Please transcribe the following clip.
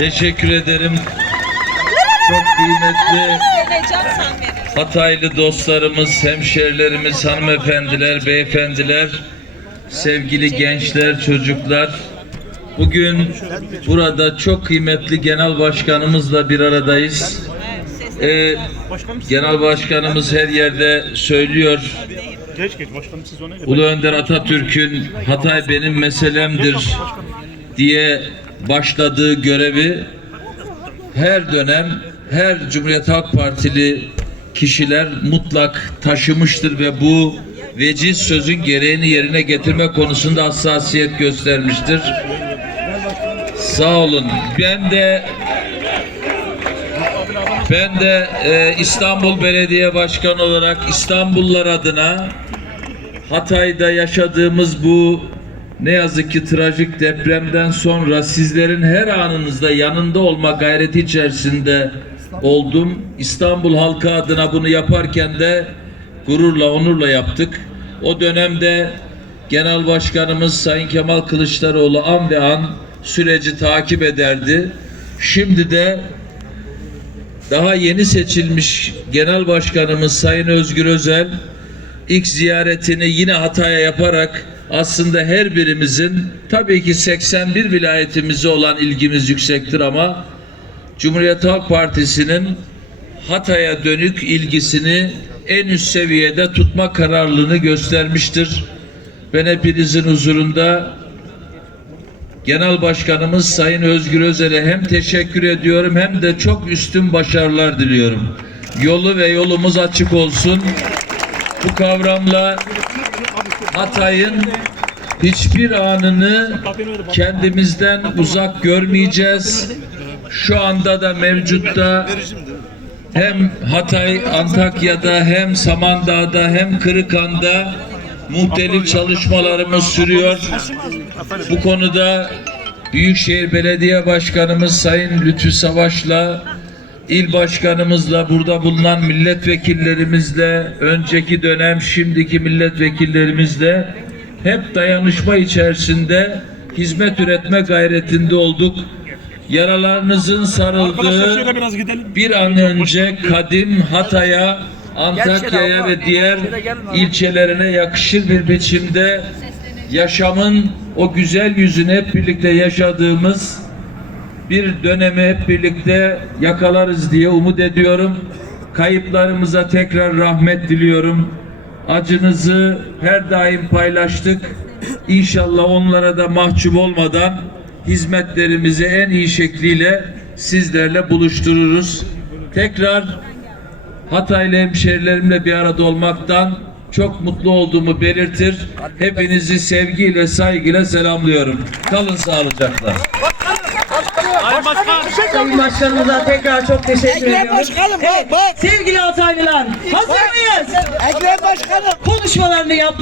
Teşekkür ederim. Çok kıymetli. Hataylı dostlarımız, hemşerilerimiz, hanımefendiler, beyefendiler, sevgili gençler, çocuklar. Bugün burada çok kıymetli genel başkanımızla bir aradayız. Ee, genel başkanımız her yerde söylüyor. Ulu Önder Atatürk'ün Hatay benim meselemdir diye başladığı görevi her dönem her Cumhuriyet Halk Partili kişiler mutlak taşımıştır ve bu veciz sözün gereğini yerine getirme konusunda hassasiyet göstermiştir. Sağ olun. Ben de ben de e, İstanbul Belediye Başkanı olarak İstanbullular adına Hatay'da yaşadığımız bu ne yazık ki trajik depremden sonra sizlerin her anınızda yanında olma gayreti içerisinde oldum. İstanbul halkı adına bunu yaparken de gururla, onurla yaptık. O dönemde Genel Başkanımız Sayın Kemal Kılıçdaroğlu an ve an süreci takip ederdi. Şimdi de daha yeni seçilmiş Genel Başkanımız Sayın Özgür Özel ilk ziyaretini yine Hatay'a yaparak aslında her birimizin tabii ki 81 vilayetimize olan ilgimiz yüksektir ama Cumhuriyet Halk Partisi'nin Hatay'a dönük ilgisini en üst seviyede tutma kararlılığını göstermiştir. Ben hepinizin huzurunda Genel Başkanımız Sayın Özgür Özel'e hem teşekkür ediyorum hem de çok üstün başarılar diliyorum. Yolu ve yolumuz açık olsun. Bu kavramla Hatay'ın hiçbir anını kendimizden uzak görmeyeceğiz. Şu anda da mevcutta hem Hatay, Antakya'da hem Samandağ'da hem Kırıkan'da muhtelif çalışmalarımız sürüyor. Bu konuda Büyükşehir Belediye Başkanımız Sayın Lütfü Savaş'la il başkanımızla burada bulunan milletvekillerimizle önceki dönem şimdiki milletvekillerimizle hep dayanışma içerisinde hizmet üretme gayretinde olduk. Yaralarınızın sarıldığı bir an önce kadim Hatay'a, Antakya'ya ve diğer ilçelerine yakışır bir biçimde yaşamın o güzel yüzünü hep birlikte yaşadığımız bir dönemi hep birlikte yakalarız diye umut ediyorum. Kayıplarımıza tekrar rahmet diliyorum. Acınızı her daim paylaştık. İnşallah onlara da mahcup olmadan hizmetlerimizi en iyi şekliyle sizlerle buluştururuz. Tekrar Hataylı hemşerilerimle bir arada olmaktan çok mutlu olduğumu belirtir. Hepinizi sevgiyle, saygıyla selamlıyorum. Kalın sağlıcakla. Başkan. Sayın Başkanımıza tekrar çok teşekkür Ekrem ediyoruz. Başkanım bak bak. Sevgili Hataylılar hazır mıyız? Ekrem Başkanım. Konuşmalarını yapmak